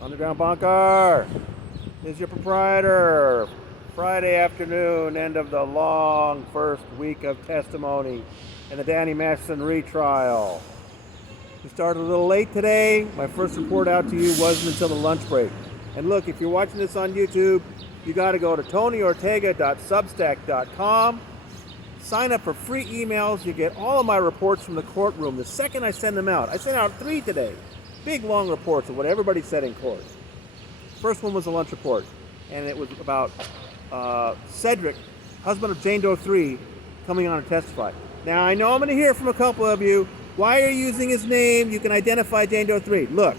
Underground Bunker is your proprietor. Friday afternoon, end of the long first week of testimony in the Danny Masterson retrial. We started a little late today. My first report out to you wasn't until the lunch break. And look, if you're watching this on YouTube, you got to go to tonyortega.substack.com. Sign up for free emails. You get all of my reports from the courtroom the second I send them out. I sent out 3 today. Big, long reports of what everybody said in court. First one was a lunch report, and it was about Cedric, husband of Jane Doe 3, coming on to testify. Now, I know I'm going to hear from a couple of you, why are you using his name? You can identify Jane Doe 3. Look,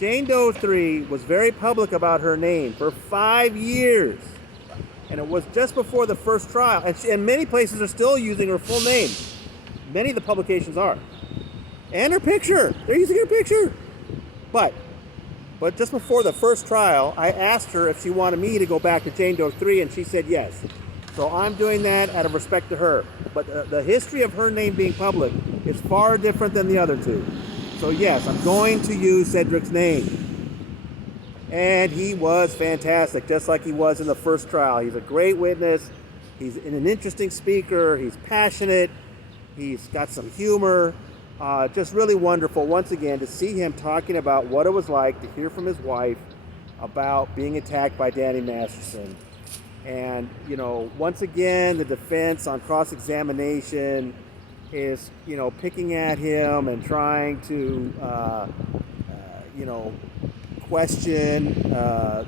Jane Doe 3 was very public about her name for 5 years. And it was just before the first trial. And many places are still using her full name. Many of the publications are. And her picture. They're using her picture. But just before the first trial, I asked her if she wanted me to go back to Jane Doe 3, and she said yes. So I'm doing that out of respect to her. But the history of her name being public is far different than the other two. So yes, I'm going to use Cedric's name. And he was fantastic, just like he was in the first trial. He's a great witness. He's an interesting speaker. He's passionate. He's got some humor. Just really wonderful, once again, to see him talking about what it was like to hear from his wife about being attacked by Danny Masterson. And, you know, once again, the defense on cross-examination is, you know, picking at him and trying to, question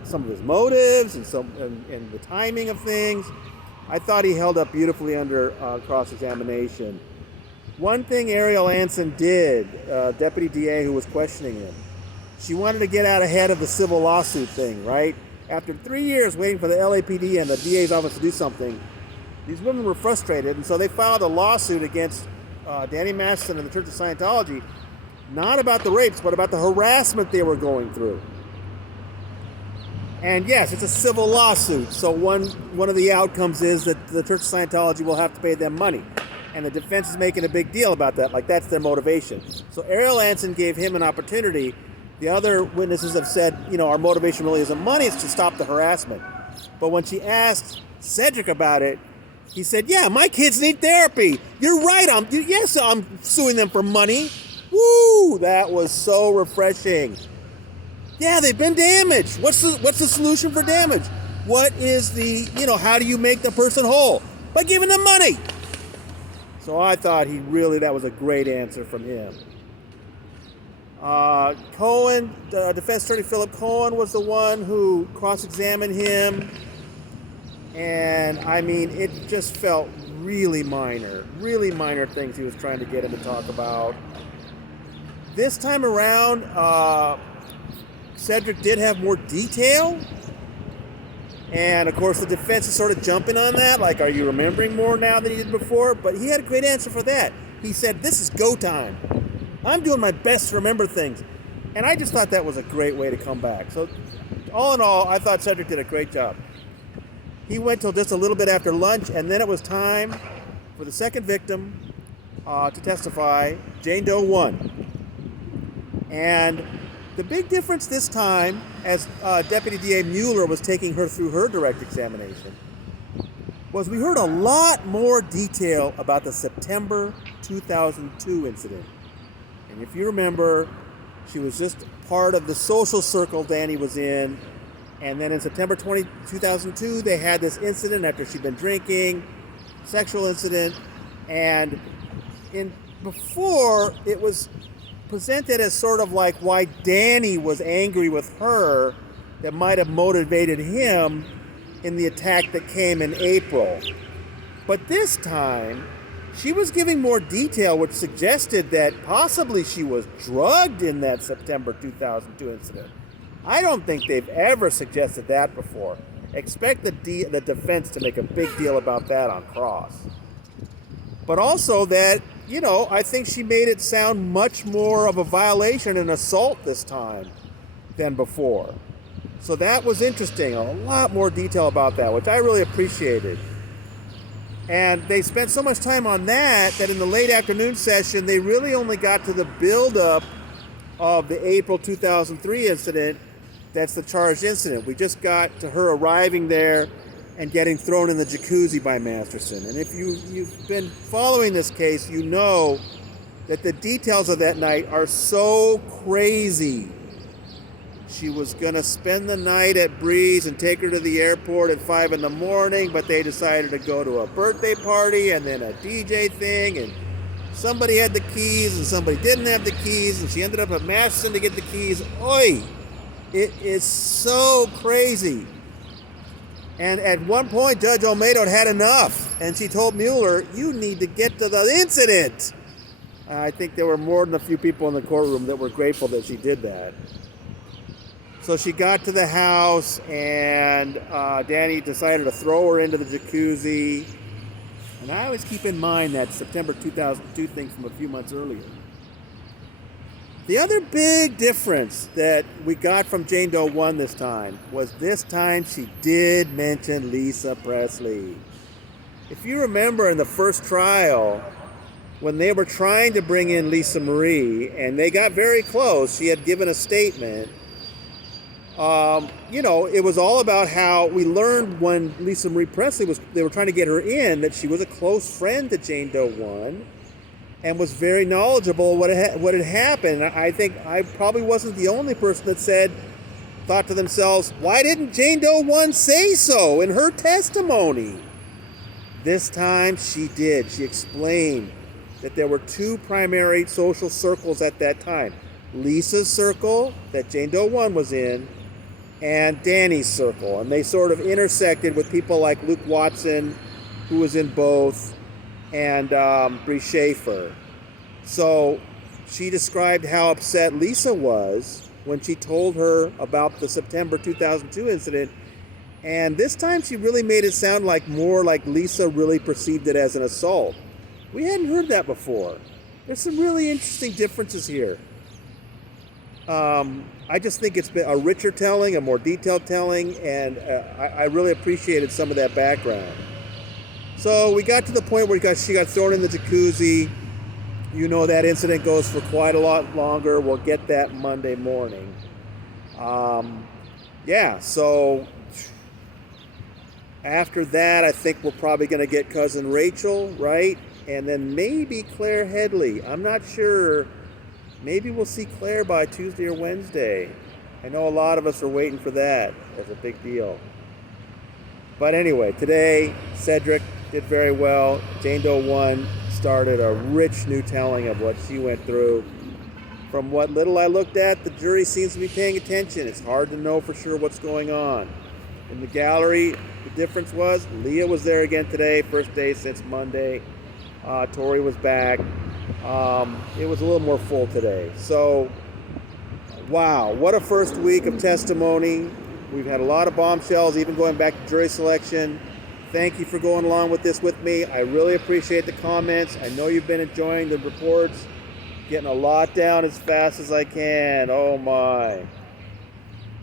some of his motives and the timing of things. I thought he held up beautifully under cross-examination. One thing Ariel Anson did, Deputy DA who was questioning him, she wanted to get out ahead of the civil lawsuit thing, right? After 3 years waiting for the LAPD and the DA's office to do something, these women were frustrated, and so they filed a lawsuit against Danny Masterson and the Church of Scientology, not about the rapes, but about the harassment they were going through. And yes, it's a civil lawsuit, so one of the outcomes is that the Church of Scientology will have to pay them money. And the defense is making a big deal about that, like that's their motivation. So Ariel Anson gave him an opportunity. The other witnesses have said, you know, our motivation really isn't money, it's to stop the harassment. But when she asked Cedric about it, he said, yeah, my kids need therapy. You're right, I'm suing them for money. Woo, that was so refreshing. Yeah, they've been damaged. What's the solution for damage? What is how do you make the person whole? By giving them money. So I thought that was a great answer from him. Cohen, defense attorney Philip Cohen was the one who cross-examined him. And I mean, it just felt really minor things he was trying to get him to talk about. This time around, Cedric did have more detail, and of course the defense is sort of jumping on that, like, are you remembering more now than you did before? But he had a great answer for that. He said, this is go time. I'm doing my best to remember things. And I just thought that was a great way to come back. So all in all, I thought Cedric did a great job. He went till just a little bit after lunch, and then it was time for the second victim to testify, Jane Doe 1. And the big difference this time, as Deputy DA Mueller was taking her through her direct examination, was we heard a lot more detail about the September 2002 incident. And if you remember, she was just part of the social circle Danny was in. And then in September 2002, they had this incident after she'd been drinking, sexual incident. And before, it was presented as sort of like why Danny was angry with her that might have motivated him in the attack that came in April. But this time, she was giving more detail, which suggested that possibly she was drugged in that September 2002 incident. I don't think they've ever suggested that before. Expect the defense to make a big deal about that on cross. But also that, I think she made it sound much more of a violation and assault this time than before. So that was interesting. A lot more detail about that, which I really appreciated. And they spent so much time on that in the late afternoon session, they really only got to the build-up of the April 2003 incident that's the charged incident. We just got to her arriving there and getting thrown in the jacuzzi by Masterson. And if you've been following this case, you know that the details of that night are so crazy. She was going to spend the night at Breeze and take her to the airport at 5 in the morning, but they decided to go to a birthday party and then a DJ thing, and somebody had the keys and somebody didn't have the keys, and she ended up at Masterson to get the keys. Oi! It is so crazy. And at one point, Judge Olmedo had enough, and she told Mueller, you need to get to the incident. I think there were more than a few people in the courtroom that were grateful that she did that. So she got to the house, and Danny decided to throw her into the jacuzzi. And I always keep in mind that September 2002 thing from a few months earlier. The other big difference that we got from Jane Doe 1 this time was this time she did mention Lisa Presley. If you remember in the first trial, when they were trying to bring in Lisa Marie, and they got very close, she had given a statement. It was all about how we learned when Lisa Marie Presley they were trying to get her in, that she was a close friend to Jane Doe 1 and was very knowledgeable of what had happened. And I think I probably wasn't the only person that thought to themselves, why didn't Jane Doe 1 say so in her testimony? This time she did. She explained that there were two primary social circles at that time. Lisa's circle that Jane Doe 1 was in, and Danny's circle. And they sort of intersected with people like Luke Watson, who was in both, and Bree Schaefer. So she described how upset Lisa was when she told her about the September 2002 incident. And this time she really made it sound more like Lisa really perceived it as an assault. We hadn't heard that before. There's some really interesting differences here. I just think it's been a richer telling, a more detailed telling, and I really appreciated some of that background. So we got to the point where she got thrown in the jacuzzi. You know that incident goes for quite a lot longer. We'll get that Monday morning. So after that, I think we're probably going to get Cousin Rachel, right? And then maybe Claire Headley. I'm not sure. Maybe we'll see Claire by Tuesday or Wednesday. I know a lot of us are waiting for that. That's a big deal. But anyway, today, Cedric did very well. Jane Doe 1 started a rich new telling of what she went through. From what little I looked at, the jury seems to be paying attention. It's hard to know for sure what's going on. In the gallery, the difference was Leah was there again today, first day since Monday. Tori was back. It was a little more full today. So, wow, what a first week of testimony. We've had a lot of bombshells, even going back to jury selection. Thank you for going along with this with me. I really appreciate the comments. I know you've been enjoying the reports. Getting a lot down as fast as I can. Oh my.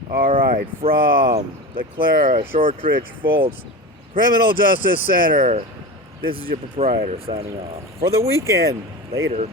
All right, from the Clara Shortridge Foltz Criminal Justice Center, this is your proprietor signing off for the weekend. Later.